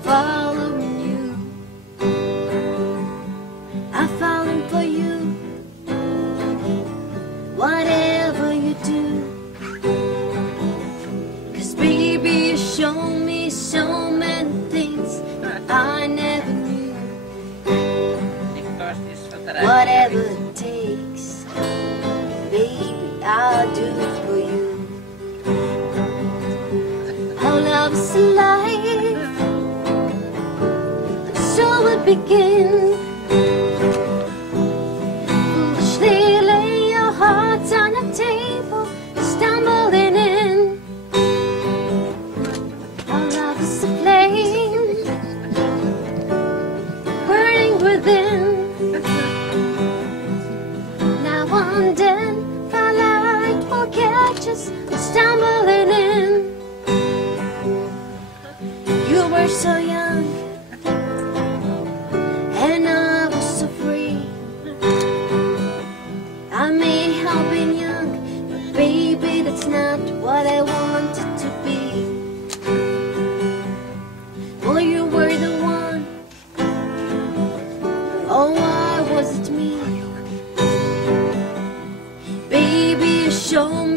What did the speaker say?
following you. I'm falling for you. Whatever you do, 'cause baby you show me so many things I never knew. Whatever it takes, baby, I'll do it for you. Our love's alive, and so it begins. Foolishly lay your hearts on the table, stumbling in. Our love's a flame, burning within. Now and then, the light will catch us, stumbling in. You were so young, and I was so free. I may have been young, but baby, that's not what I wanted to be. Well, you were the one. Oh, why was it me? Baby, you showed me